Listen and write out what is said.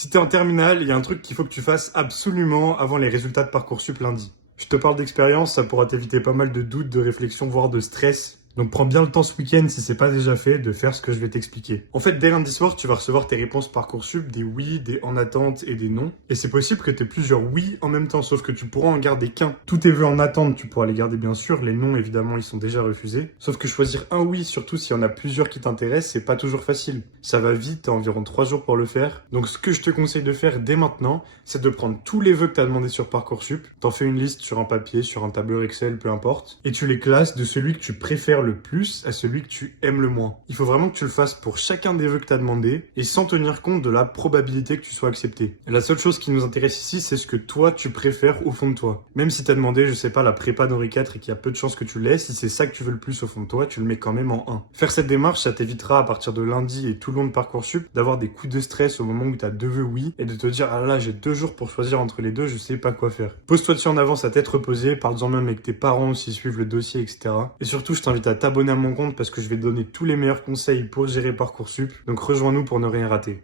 Si t'es en terminale, il y a un truc qu'il faut que tu fasses absolument avant les résultats de Parcoursup lundi. Je te parle d'expérience, ça pourra t'éviter pas mal de doutes, de réflexions, voire de stress. Donc prends bien le temps ce week-end, si c'est pas déjà fait, de faire ce que je vais t'expliquer. En fait, dès lundi soir, tu vas recevoir tes réponses Parcoursup, des oui, des en attente et des non. Et c'est possible que tu aies plusieurs oui en même temps, sauf que tu pourras en garder qu'un. Tous tes vœux en attente, tu pourras les garder bien sûr. Les non, évidemment, ils sont déjà refusés. Sauf que choisir un oui, surtout s'il y en a plusieurs qui t'intéressent, c'est pas toujours facile. Ça va vite, t'as environ 3 jours pour le faire. Donc ce que je te conseille de faire dès maintenant, c'est de prendre tous les vœux que t'as demandé sur Parcoursup. T'en fais une liste sur un papier, sur un tableur Excel, peu importe. Et tu les classes de celui que tu préfères le plus à celui que tu aimes le moins. Il faut vraiment que tu le fasses pour chacun des vœux que tu as demandé et sans tenir compte de la probabilité que tu sois accepté. Et la seule chose qui nous intéresse ici, c'est ce que toi tu préfères au fond de toi. Même si tu as demandé, je sais pas, la prépa d'Henri IV et qu'il y a peu de chances que tu l'aies, si c'est ça que tu veux le plus au fond de toi, tu le mets quand même en 1. Faire cette démarche, ça t'évitera à partir de lundi et tout le long de Parcoursup d'avoir des coups de stress au moment où tu as 2 vœux oui et de te dire ah là j'ai 2 jours pour choisir entre les deux, je sais pas quoi faire. Pose-toi dessus en avance à tête reposée, parle-en même avec tes parents s'ils suivent le dossier, etc. Et surtout, je t'invite à t'abonner à mon compte parce que je vais te donner tous les meilleurs conseils pour gérer Parcoursup. Donc rejoins-nous pour ne rien rater.